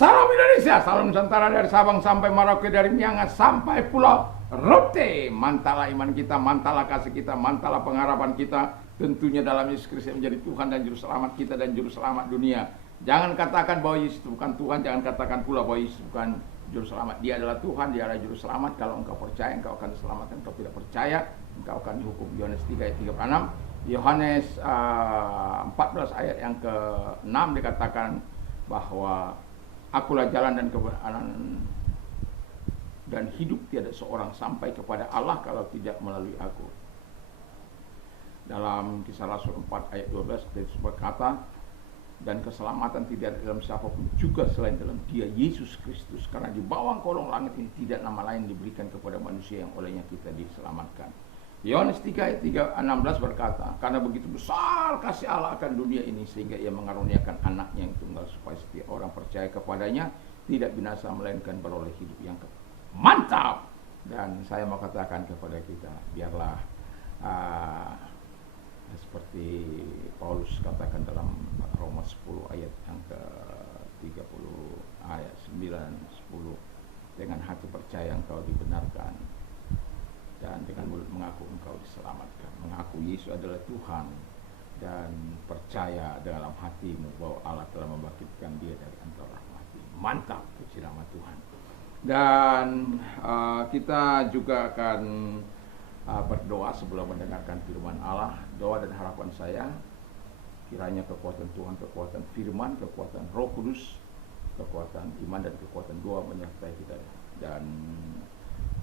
Salam Indonesia, salam Nusantara dari Sabang sampai Merauke, dari Miangas sampai Pulau Rote. Mantalah iman kita, mantalah kasih kita, mantalah pengharapan kita. Tentunya dalam Yesus Kristus menjadi Tuhan dan Juru Selamat kita dan Juru Selamat dunia. Jangan katakan bahwa Yesus bukan Tuhan, jangan katakan pula bahwa Yesus bukan Juru Selamat. Dia adalah Tuhan, dia adalah Juru Selamat. Kalau engkau percaya, engkau akan diselamatkan. Engkau tidak percaya, engkau akan dihukum. Yohanes 3 ayat 36. Yohanes 14 ayat yang ke-6 dikatakan bahwa akulah jalan dan kebenaran dan hidup, tiada seorang sampai kepada Allah kalau tidak melalui aku. Dalam Kisah Rasul 4 ayat 12 berkata, dan keselamatan tidak ada dalam siapapun juga selain dalam Dia Yesus Kristus, karena di bawah kolong langit ini tidak nama lain diberikan kepada manusia yang olehnya kita diselamatkan. Yohanes 3 ayat 16 berkata, karena begitu besar kasih Allah akan dunia ini sehingga Ia mengaruniakan anaknya yang tunggal supaya setiap orang percaya kepadanya tidak binasa melainkan beroleh hidup yang kekal. Mantap. Dan saya mau katakan kepada kita, biarlah seperti Paulus katakan dalam Roma 10 ayat yang ke-30 ayat 9 10, dengan hati percaya engkau dibenarkan dan dengan mulut mengaku engkau diselamatkan. Mengaku Yesus adalah Tuhan dan percaya dalam hatimu bahwa Allah telah membangkitkan Dia dari antara orang mati. Mantap, puji nama Tuhan. Dan kita juga akan berdoa sebelum mendengarkan firman Allah. Doa dan harapan saya, kiranya kekuatan Tuhan, kekuatan firman, kekuatan Roh Kudus, kekuatan iman dan kekuatan doa menyertai kita, dan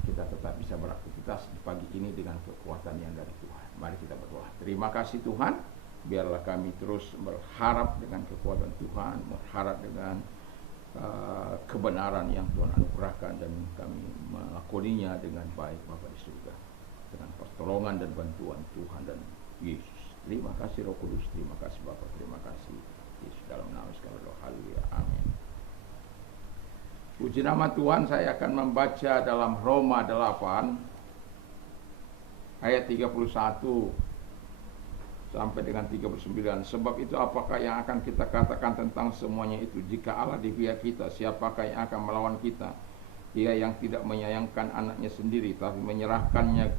kita tetap bisa beraktivitas di pagi ini dengan kekuatan yang dari Tuhan. Mari kita berdoa. Terima kasih Tuhan, biarlah kami terus berharap dengan kekuatan Tuhan, berharap dengan kebenaran yang Tuhan anugerahkan, dan kami melakoninya dengan baik Bapa di surga, dengan pertolongan dan bantuan Tuhan dan Yesus. Terima kasih Roh Kudus, terima kasih Bapa, terima kasih Yesus, dalam nama sekali roh. Haleluya, amin. Puji nama Tuhan. Saya akan membaca dalam Roma 8 ayat 31 sampai dengan 39. Sebab itu apakah yang akan kita katakan tentang semuanya itu? Jika Allah di pihak kita, siapakah yang akan melawan kita? Dia yang tidak menyayangkan anaknya sendiri, tapi menyerahkannya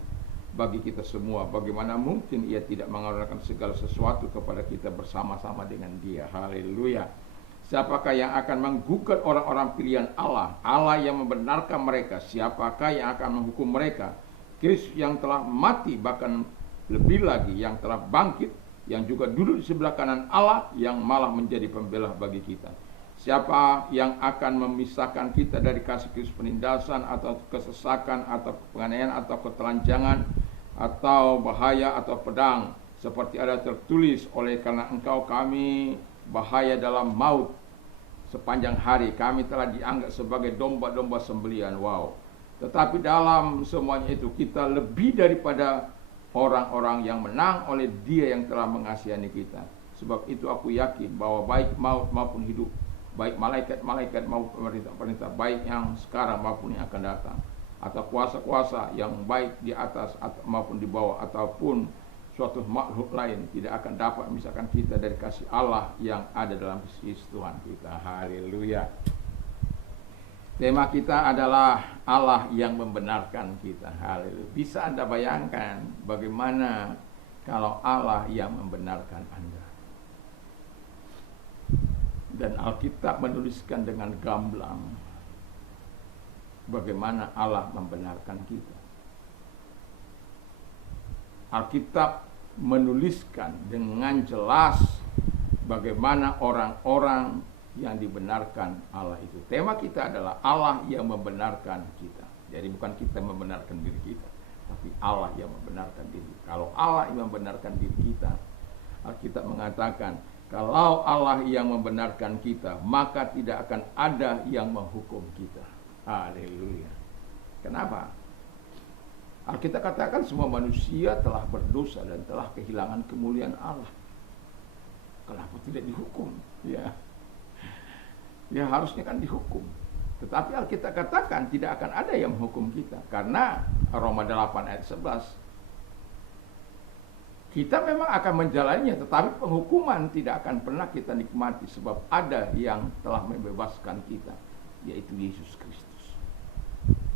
bagi kita semua. Bagaimana mungkin Ia tidak mengaruniakan segala sesuatu kepada kita bersama-sama dengan Dia? Haleluya. Siapakah yang akan menggugat orang-orang pilihan Allah? Allah yang membenarkan mereka. Siapakah yang akan menghukum mereka? Kristus yang telah mati, bahkan lebih lagi yang telah bangkit, yang juga duduk di sebelah kanan Allah, yang malah menjadi pembela bagi kita. Siapa yang akan memisahkan kita dari kasih Kristus? Penindasan atau kesesakan atau penganiayaan atau ketelanjangan atau bahaya atau pedang? Seperti ada tertulis, oleh karena engkau kami bahaya dalam maut sepanjang hari, kami telah dianggap sebagai domba-domba sembelihan. Wow. Tetapi dalam semuanya itu kita lebih daripada orang-orang yang menang oleh Dia yang telah mengasihani kita. Sebab itu aku yakin bahwa baik maut maupun hidup, baik malaikat-malaikat maupun pemerintah-pemerintah, baik yang sekarang maupun yang akan datang, atau kuasa-kuasa yang baik di atas maupun di bawah, ataupun suatu makhluk lain, tidak akan dapat memisahkan kita dari kasih Allah yang ada dalam Kristus Tuhan kita. Haleluya. Tema kita adalah Allah yang membenarkan kita. Haleluya. Bisa Anda bayangkan bagaimana kalau Allah yang membenarkan Anda? Dan Alkitab menuliskan dengan gamblang bagaimana Allah membenarkan kita. Alkitab menuliskan dengan jelas bagaimana orang-orang yang dibenarkan Allah itu. Tema kita adalah Allah yang membenarkan kita. Jadi bukan kita membenarkan diri kita, tapi Allah yang membenarkan diri. Kalau Allah yang membenarkan diri kita, Alkitab mengatakan, kalau Allah yang membenarkan kita, maka tidak akan ada yang menghukum kita. Haleluya. Kenapa? Alkitab katakan semua manusia telah berdosa dan telah kehilangan kemuliaan Allah. Kenapa tidak dihukum? Ya harusnya kan dihukum. Tetapi Alkitab katakan tidak akan ada yang menghukum kita. Karena Roma 8 ayat 11, Kita memang akan menjalaninya, tetapi penghukuman tidak akan pernah kita nikmati, sebab ada yang telah membebaskan kita, yaitu Yesus Kristus.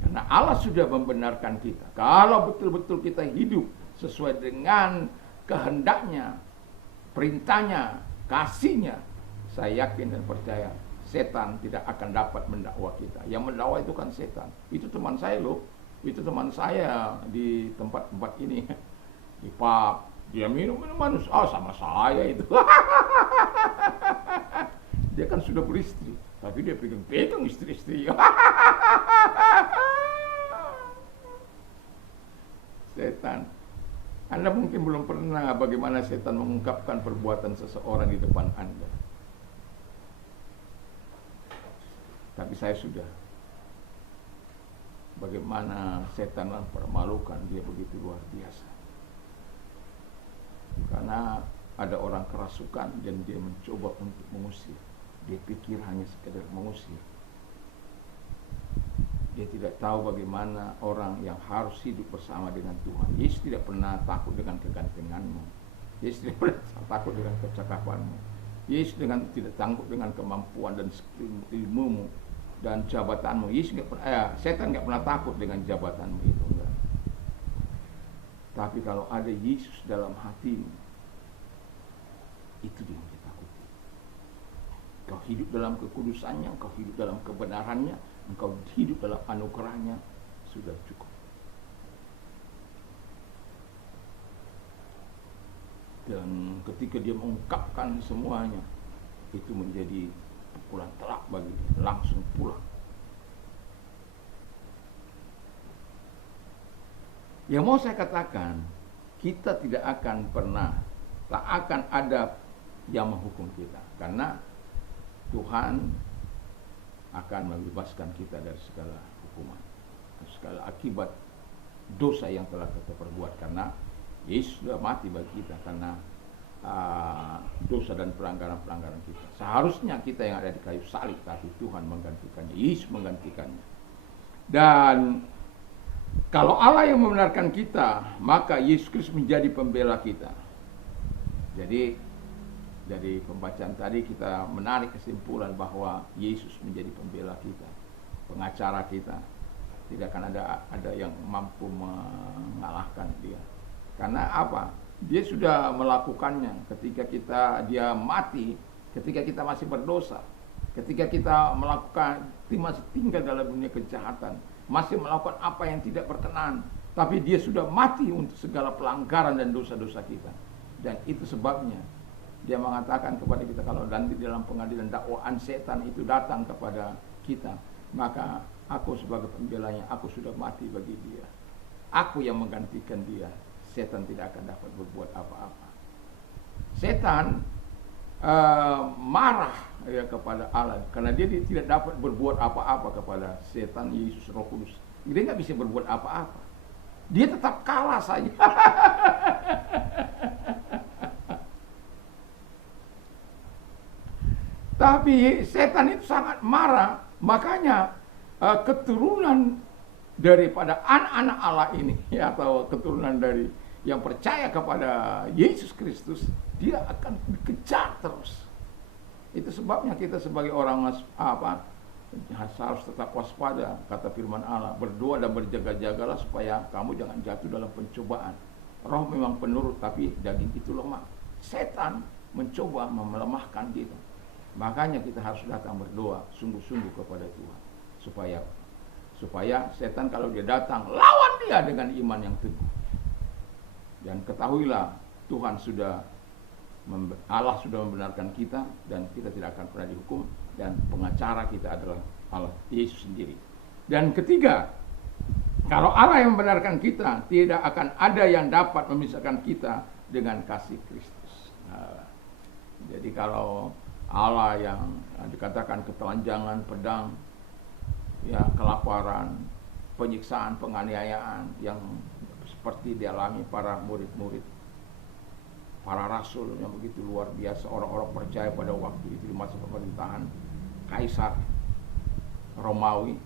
Karena Allah sudah membenarkan kita. Kalau betul-betul kita hidup sesuai dengan kehendaknya, perintahnya, kasihnya, saya yakin dan percaya setan tidak akan dapat mendakwa kita. Yang mendakwa itu kan setan. Itu teman saya loh. Itu teman saya di tempat-tempat ini. Di pub. Dia minum manis. Sama saya itu. Dia kan sudah beristri. Tapi dia pegang-pegang istri-istri. Setan. Anda mungkin belum pernah bagaimana setan mengungkapkan perbuatan seseorang di depan Anda. Tapi saya sudah. Bagaimana setan mempermalukan dia begitu luar biasa. Karena ada orang kerasukan dan dia mencoba untuk mengusir. Dia pikir hanya sekedar mengusir. Dia tidak tahu bagaimana orang yang harus hidup bersama dengan Tuhan. Yesus tidak pernah takut dengan kegantenganmu. Yesus tidak pernah takut dengan kecakapanmu. Yesus tidak takut dengan kemampuan dan ilmumu dan jabatanmu. Yesus setan nggak pernah takut dengan jabatanmu itu, enggak. Tapi kalau ada Yesus dalam hatimu, itu dia yang ditakuti. Kau hidup dalam kekudusannya, kau hidup dalam kebenarannya, engkau hidup dalam anugerahnya, sudah cukup. Dan ketika dia mengungkapkan semuanya, itu menjadi pukulan telak bagi dia, langsung pulang. Yang mau saya katakan, kita tidak akan pernah, tak akan ada yang menghukum kita, karena Tuhan akan membebaskan kita dari segala hukuman, segala akibat dosa yang telah kita perbuat, karena Yesus sudah mati bagi kita karena dosa dan pelanggaran-pelanggaran kita. Seharusnya kita yang ada di kayu salib, tapi Tuhan menggantikannya, Yesus menggantikannya. Dan kalau Allah yang membenarkan kita, maka Yesus Kristus menjadi pembela kita. Jadi dari pembacaan tadi kita menarik kesimpulan bahwa Yesus menjadi pembela kita, pengacara kita. Tidak akan ada yang mampu mengalahkan dia. Karena apa? Dia sudah melakukannya ketika dia mati, ketika kita masih berdosa, ketika kita masih tinggal dalam dunia kejahatan, masih melakukan apa yang tidak berkenan, tapi dia sudah mati untuk segala pelanggaran dan dosa-dosa kita. Dan itu sebabnya dia mengatakan kepada kita, kalau nanti dalam pengadilan dakwaan setan itu datang kepada kita, maka aku sebagai pembelanya, aku sudah mati bagi dia. Aku yang menggantikan dia. Setan tidak akan dapat berbuat apa-apa. Setan marah ya kepada Allah karena dia tidak dapat berbuat apa-apa kepada setan, Yesus, Roh Kudus. Dia nggak bisa berbuat apa-apa. Dia tetap kalah saja. Tapi setan itu sangat marah, makanya keturunan daripada anak-anak Allah ini, ya, atau keturunan dari yang percaya kepada Yesus Kristus, dia akan dikejar terus. Itu sebabnya kita sebagai orang harus tetap waspada, kata firman Allah, berdoa dan berjaga-jagalah supaya kamu jangan jatuh dalam pencobaan. Roh memang penurut, tapi daging itu lemah. Setan mencoba melemahkan kita. Makanya kita harus datang berdoa sungguh-sungguh kepada Tuhan, supaya setan kalau dia datang, lawan dia dengan iman yang teguh. Dan ketahuilah, Allah sudah membenarkan kita, dan kita tidak akan pernah dihukum, dan pengacara kita adalah Allah, Yesus sendiri. Dan ketiga, kalau Allah yang membenarkan kita, tidak akan ada yang dapat memisahkan kita dengan kasih Kristus. Jadi kalau Allah yang dikatakan ketelanjangan, pedang, ya, kelaparan, penyiksaan, penganiayaan yang seperti dialami para murid-murid, para rasul yang begitu luar biasa, orang-orang percaya pada waktu itu di masa pemerintahan Kaisar Romawi.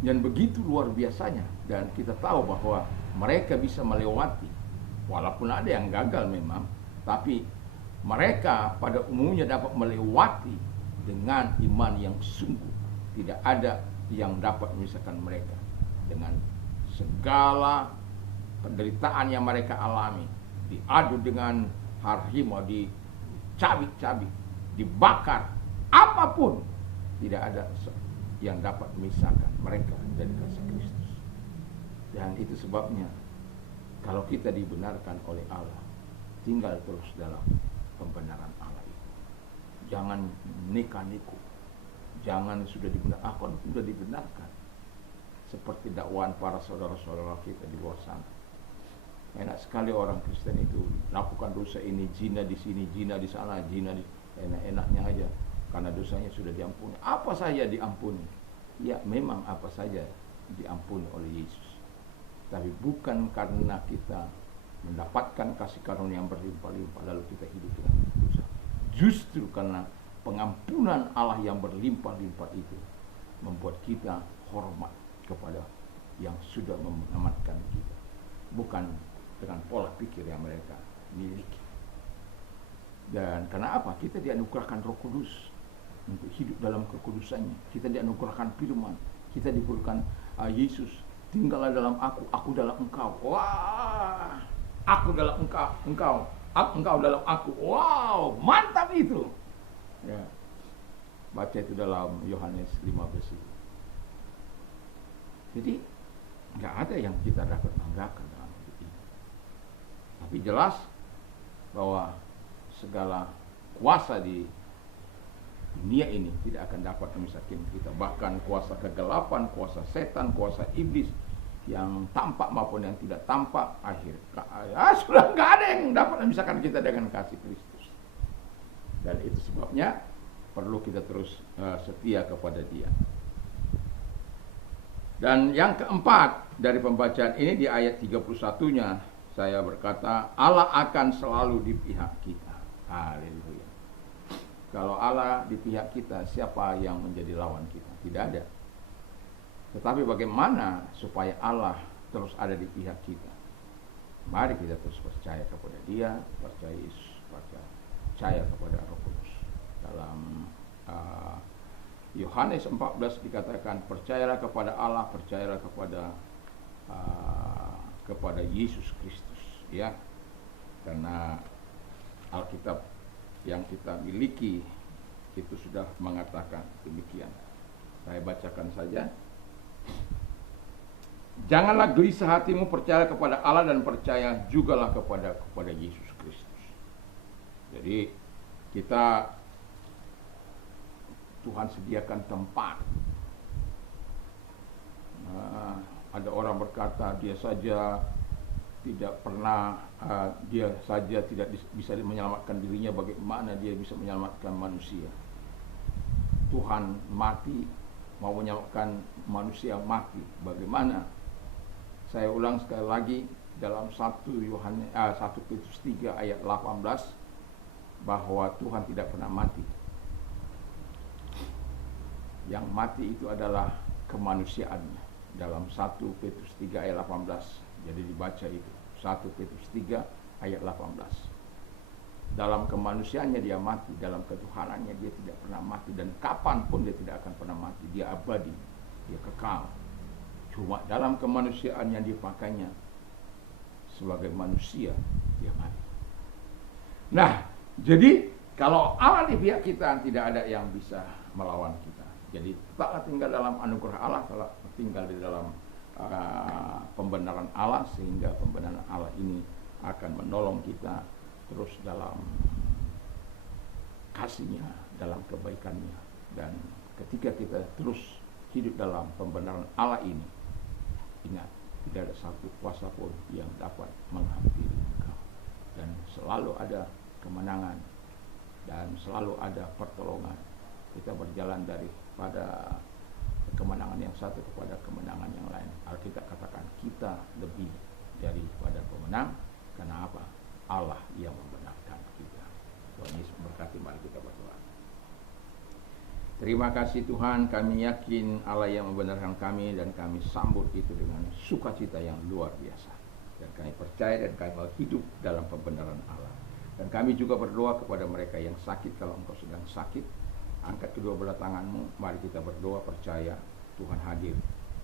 Dan begitu luar biasanya, dan kita tahu bahwa mereka bisa melewati, walaupun ada yang gagal memang, tapi mereka pada umumnya dapat melewati dengan iman yang sungguh. Tidak ada yang dapat memisahkan mereka dengan segala penderitaan yang mereka alami, diadu dengan harimau, dicabik-cabik, dibakar, apapun, tidak ada yang dapat memisahkan mereka dari kasih Kristus. Dan itu sebabnya kalau kita dibenarkan oleh Allah, tinggal terus dalam pembenaran Allah itu. Jangan neka-neku, jangan sudah dibenarkan, sudah dibenarkan. Seperti dakwaan para saudara-saudara kita di luar sana. Enak sekali orang Kristen itu lakukan dosa ini, zina di sini, zina di sana, zina di enak-enaknya aja. Karena dosanya sudah diampuni. Apa saja diampuni. Ya memang apa saja diampuni oleh Yesus. Tapi bukan karena kita mendapatkan kasih karunia yang berlimpah-limpah lalu kita hidup dengan dosa. Justru karena pengampunan Allah yang berlimpah-limpah itu membuat kita hormat kepada yang sudah menyelamatkan kita. Bukan dengan pola pikir yang mereka miliki. Dan karena apa? Kita dianugerahkan Roh Kudus untuk hidup dalam kekudusannya. Kita dianugerahkan firman. Kita diberikan Yesus, tinggallah dalam aku dalam engkau. Wah, aku dalam engkau dalam aku. Wow, mantap itu. Ya. Baca itu dalam Yohanes 15 itu. Jadi nggak ada yang kita dapat banggakan dalam hidup ini. Tapi jelas bahwa segala kuasa di dunia ini tidak akan dapat memisahkan kita. Bahkan kuasa kegelapan, kuasa setan, kuasa iblis yang tampak maupun yang tidak tampak, sudah nggak ada yang dapat memisahkan kita dengan kasih Kristus. Dan itu sebabnya perlu kita terus setia kepada Dia. Dan yang keempat dari pembacaan ini di ayat 31-nya saya berkata, Allah akan selalu di pihak kita. Haleluya. Kalau Allah di pihak kita, siapa yang menjadi lawan kita? Tidak ada. Tetapi bagaimana supaya Allah terus ada di pihak kita? Mari kita terus percaya kepada Dia, percaya kepada Roh Kudus. Dalam Yohanes 14 dikatakan, percayalah kepada Allah, percayalah kepada Yesus Kristus, ya. Karena Alkitab yang kita miliki itu sudah mengatakan demikian. Saya bacakan saja. Janganlah gelisah hatimu, percaya kepada Allah dan percaya jugalah kepada Yesus Kristus. Jadi Tuhan sediakan tempat. Ada orang berkata dia saja tidak bisa menyelamatkan dirinya, bagaimana dia bisa menyelamatkan manusia? Tuhan mati, mau menyelamatkan manusia mati, bagaimana? Saya ulang sekali lagi dalam 1 Petrus 3 ayat 18 bahwa Tuhan tidak pernah mati. Yang mati itu adalah kemanusiaannya. Dalam 1 Petrus 3 ayat 18. Jadi dibaca itu 1 Petrus 3 ayat 18. Dalam kemanusiaannya dia mati, dalam ketuhanannya dia tidak pernah mati, dan kapanpun dia tidak akan pernah mati. Dia abadi, dia kekal. Cuma dalam kemanusiaan yang dipakainya sebagai manusia dia mati. Nah, jadi kalau Allah di pihak kita, tidak ada yang bisa melawan kita. Jadi tetaplah tinggal dalam anugerah Allah, tetaplah tinggal di dalam pembenaran Allah, sehingga pembenaran Allah ini akan menolong kita terus dalam kasih-Nya, dalam kebaikan-Nya. Dan ketika kita terus hidup dalam pembenaran Allah ini, ingat, tidak ada satu kuasa pun yang dapat menghampiri engkau. Dan selalu ada kemenangan dan selalu ada pertolongan. Kita berjalan daripada kemenangan yang satu kepada kemenangan yang lain. Alkitab katakan kita lebih daripada pemenang. Karena apa? Allah yang membenarkan kita. Tuhan Yesus memberkati. Mari kita berdoa. Terima kasih Tuhan, kami yakin Allah yang membenarkan kami dan kami sambut itu dengan sukacita yang luar biasa. Dan kami percaya dan kami mau hidup dalam pembenaran Allah. Dan kami juga berdoa kepada mereka yang sakit, kalau engkau sedang sakit, angkat kedua belah tanganmu, mari kita berdoa percaya Tuhan hadir,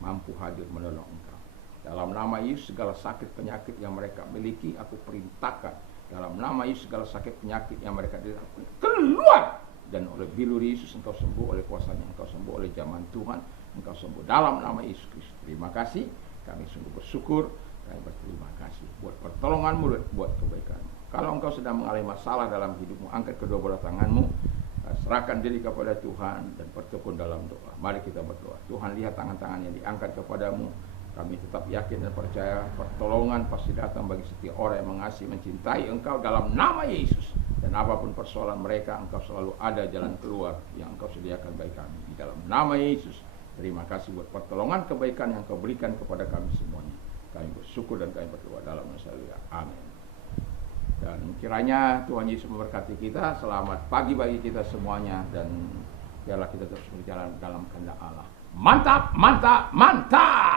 mampu hadir menolong engkau. Dalam nama Yesus segala sakit penyakit yang mereka miliki, aku perintahkan. Dalam nama Yesus segala sakit penyakit yang mereka derita, keluar! Dan oleh bilur Yesus engkau sembuh, oleh kuasanya engkau sembuh, oleh zaman Tuhan engkau sembuh. Dalam nama Yesus Kristus. Terima kasih, kami sungguh bersyukur, kami berterima kasih buat pertolonganmu, buat kebaikanmu. Kalau engkau sedang mengalami masalah dalam hidupmu, angkat kedua belah tanganmu, serahkan diri kepada Tuhan dan bertekun dalam doa. Mari kita berdoa. Tuhan, lihat tangan-tangan yang diangkat kepadamu. Kami tetap yakin dan percaya pertolongan pasti datang bagi setiap orang yang mengasihi, mencintai engkau dalam nama Yesus. Dan apapun persoalan mereka, engkau selalu ada jalan keluar yang engkau sediakan bagi kami. Di dalam nama Yesus, terima kasih buat pertolongan kebaikan yang kau berikan kepada kami semuanya. Kami bersyukur dan kami berdoa dalam nama Yesus. Amin. Dan kiranya Tuhan Yesus memberkati kita. Selamat pagi bagi kita semuanya. Dan biarlah kita terus berjalan dalam kehendak Allah. Mantap, mantap, mantap!